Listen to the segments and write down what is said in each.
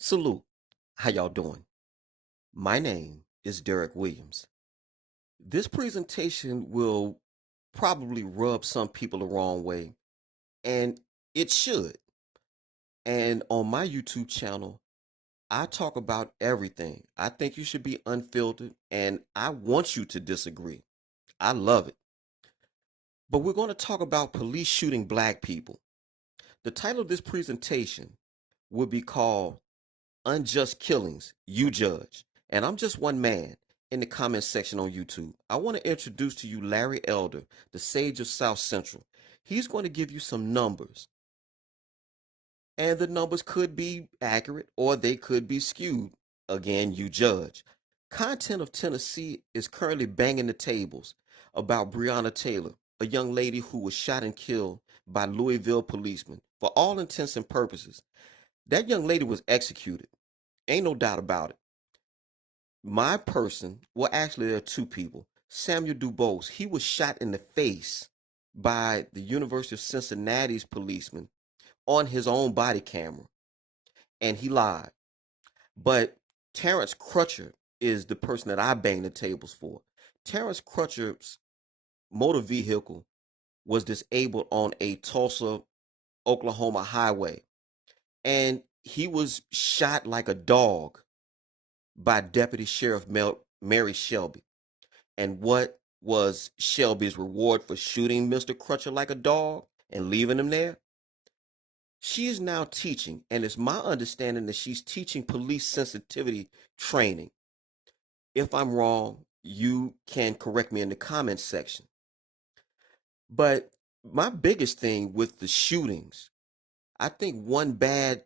Salute. How y'all doing? My name is DerrickCWilliams. This presentation will probably rub some people the wrong way, and it should. And on my YouTube channel, I talk about everything. I think you should be unfiltered, and I want you to disagree. I love it. But we're going to talk about police shooting black people. The title of this presentation will be called Unjust Killings, You Judge. And I'm just one man in the comment section on YouTube. I want to introduce to you Larry Elder, the sage of South Central. He's going to give you some numbers. And the numbers could be accurate or they could be skewed. Again, you judge. Content of Tennessee is currently banging the tables about Breonna Taylor, a young lady who was shot and killed by Louisville policemen. For all intents and purposes, that young lady was executed. Ain't no doubt about it. My person, well, actually, there are two people. Samuel Dubose, he was shot in the face by the University of Cincinnati's policeman on his own body camera, and he lied. But Terrence Crutcher is the person that I bang the tables for. Terrence Crutcher's motor vehicle was disabled on a Tulsa, Oklahoma highway, and he was shot like a dog by Deputy Sheriff Mary Shelby. And what was Shelby's reward for shooting Mr. Crutcher like a dog and leaving him there? She is now teaching, and it's my understanding that she's teaching police sensitivity training. If I'm wrong, you can correct me in the comments section. But my biggest thing with the shootings, I think one bad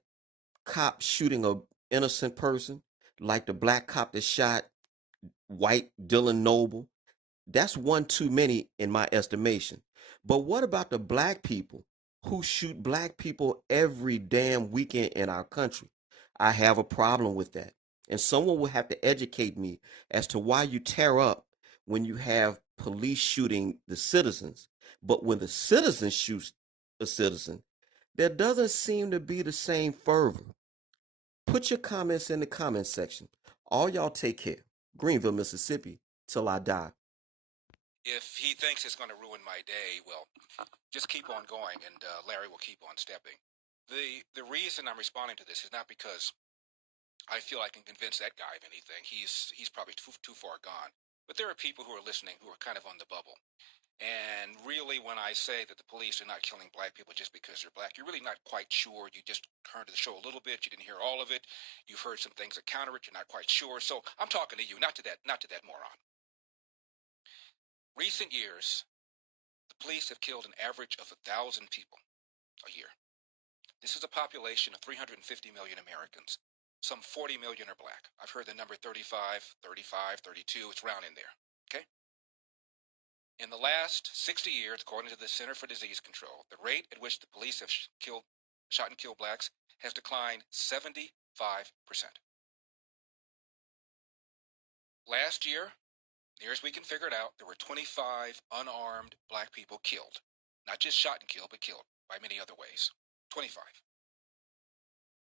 cop shooting a innocent person, like the black cop that shot white Dylan Noble, that's one too many in my estimation. But what about the black people who shoot black people every damn weekend in our country? I have a problem with that. And someone will have to educate me as to why you tear up when you have police shooting the citizens. But when the citizen shoots a citizen, there doesn't seem to be the same fervor. Put your comments in the comment section. All y'all take care. Greenville, Mississippi, till I die. If he thinks it's going to ruin my day, well, just keep on going, and Larry will keep on stepping. The reason I'm responding to this is not because I feel I can convince that guy of anything. He's probably too far gone. But there are people who are listening who are kind of on the bubble. And really, when I say that the police are not killing black people just because they're black, you're really not quite sure. You just heard the show a little bit. You didn't hear all of it. You've heard some things that counter it. You're not quite sure. So I'm talking to you, not to that moron. Recent years, the police have killed an average of 1,000 people a year. This is a population of 350 million Americans. Some 40 million are black. I've heard the number 35, 35, 32. It's round in there. Okay? In the last 60 years, according to the Center for Disease Control, the rate at which the police have shot and killed blacks has declined 75%. Last year, near as we can figure it out, there were 25 unarmed black people killed. Not just shot and killed, but killed by many other ways. 25.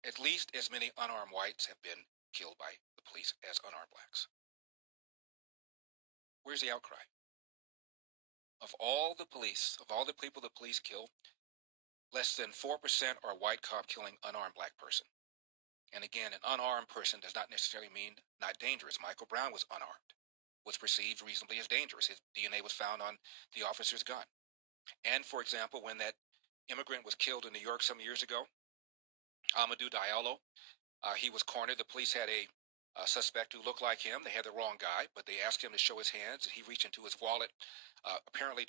At least as many unarmed whites have been killed by the police as unarmed blacks. Where's the outcry? Of all the people the police kill, less than 4% are white cop killing unarmed black person. And again, an unarmed person does not necessarily mean not dangerous. Michael Brown was unarmed, was perceived reasonably as dangerous. His DNA was found on the officer's gun. And for example, when that immigrant was killed in New York some years ago, Amadou Diallo, he was cornered. The police had a suspect who looked like him. They had the wrong guy, but they asked him to show his hands, and he reached into his wallet, apparently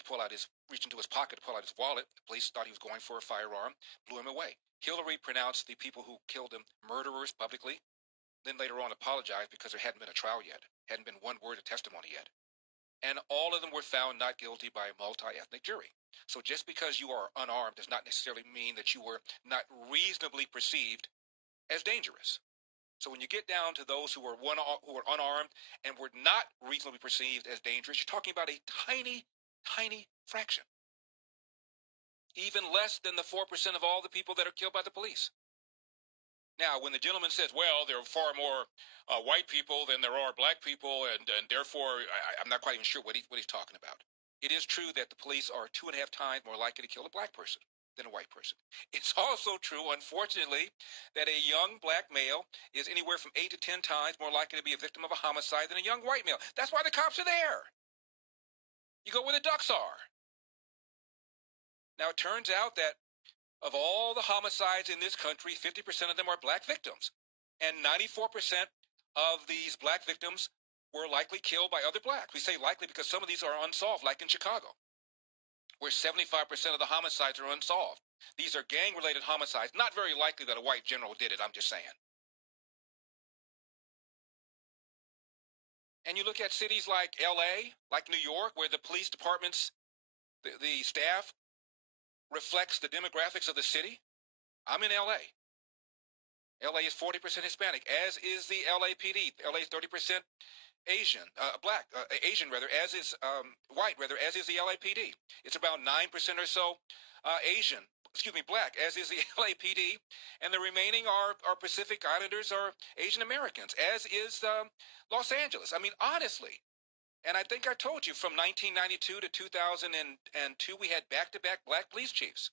reached into his pocket to pull out his wallet. The police thought he was going for a firearm, blew him away. Hillary pronounced the people who killed him murderers publicly, then later on apologized because there hadn't been a trial yet, hadn't been one word of testimony yet. And all of them were found not guilty by a multi-ethnic jury. So just because you are unarmed does not necessarily mean that you were not reasonably perceived as dangerous. So when you get down to those who are unarmed and were not reasonably perceived as dangerous, you're talking about a tiny, tiny fraction. Even less than the 4% of all the people that are killed by the police. Now, when the gentleman says, well, there are far more white people than there are black people, and therefore I'm not quite even sure what he's talking about. It is true that the police are 2.5 times more likely to kill a black person than a white person. It's also true, unfortunately, that a young black male is anywhere from 8 to 10 times more likely to be a victim of a homicide than a young white male. That's why the cops are there. You go where the ducks are. Now, it turns out that of all the homicides in this country, 50% of them are black victims. And 94% of these black victims were likely killed by other blacks. We say likely because some of these are unsolved, like in Chicago, where 75% of the homicides are unsolved. These are gang-related homicides. Not very likely that a white general did it, I'm just saying. And you look at cities like LA, like New York, where the police departments, the staff reflects the demographics of the city. I'm in LA. LA is 40% Hispanic, as is the LAPD. LA is 30% Asian, Asian rather, as is white rather, as is the LAPD. It's about 9% or so black, as is the LAPD, and the remaining are Pacific Islanders or Asian Americans, as is Los Angeles. I mean, honestly, and I think I told you from 1992 to 2002, we had back-to-back black police chiefs.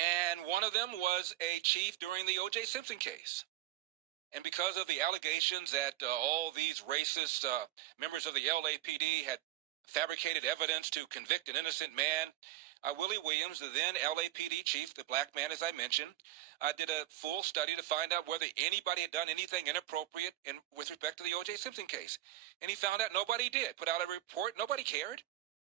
And one of them was a chief during the O.J. Simpson case. And because of the allegations that all these racist members of the LAPD had fabricated evidence to convict an innocent man, Willie Williams, the then LAPD chief, the black man, as I mentioned, did a full study to find out whether anybody had done anything inappropriate with respect to the O.J. Simpson case. And he found out nobody did. Put out a report. Nobody cared.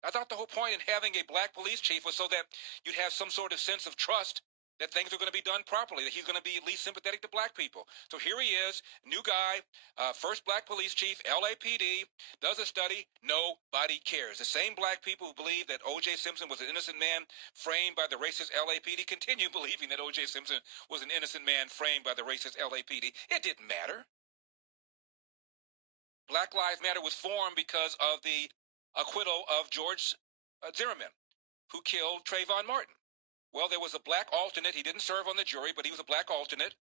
I thought the whole point in having a black police chief was so that you'd have some sort of sense of trust that things are going to be done properly, that he's going to be at least sympathetic to black people. So here he is, new guy, first black police chief, LAPD, does a study, nobody cares. The same black people who believe that O.J. Simpson was an innocent man framed by the racist LAPD continue believing that O.J. Simpson was an innocent man framed by the racist LAPD. It didn't matter. Black Lives Matter was formed because of the acquittal of George Zimmerman, who killed Trayvon Martin. Well, there was a black alternate. He didn't serve on the jury, but he was a black alternate.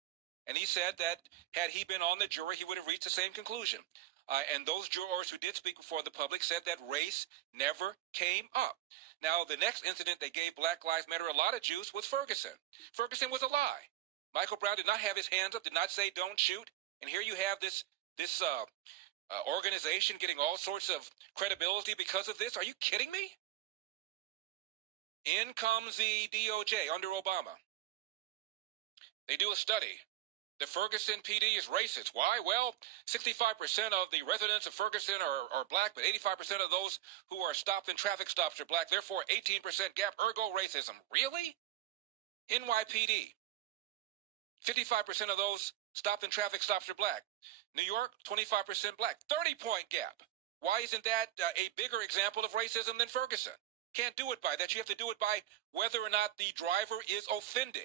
And he said that had he been on the jury, he would have reached the same conclusion. And those jurors who did speak before the public said that race never came up. Now, the next incident that gave Black Lives Matter a lot of juice was Ferguson. Ferguson was a lie. Michael Brown did not have his hands up, did not say don't shoot. And here you have this organization getting all sorts of credibility because of this. Are you kidding me? In comes the DOJ under Obama. They do a study. The Ferguson PD is racist. Why? Well, 65% of the residents of Ferguson are black, but 85% of those who are stopped in traffic stops are black. Therefore, 18% gap, ergo racism. Really? NYPD. 55% of those stopped in traffic stops are black. New York, 25% black. 30-point gap. Why isn't that a bigger example of racism than Ferguson? Can't do it by that. You have to do it by whether or not the driver is offending.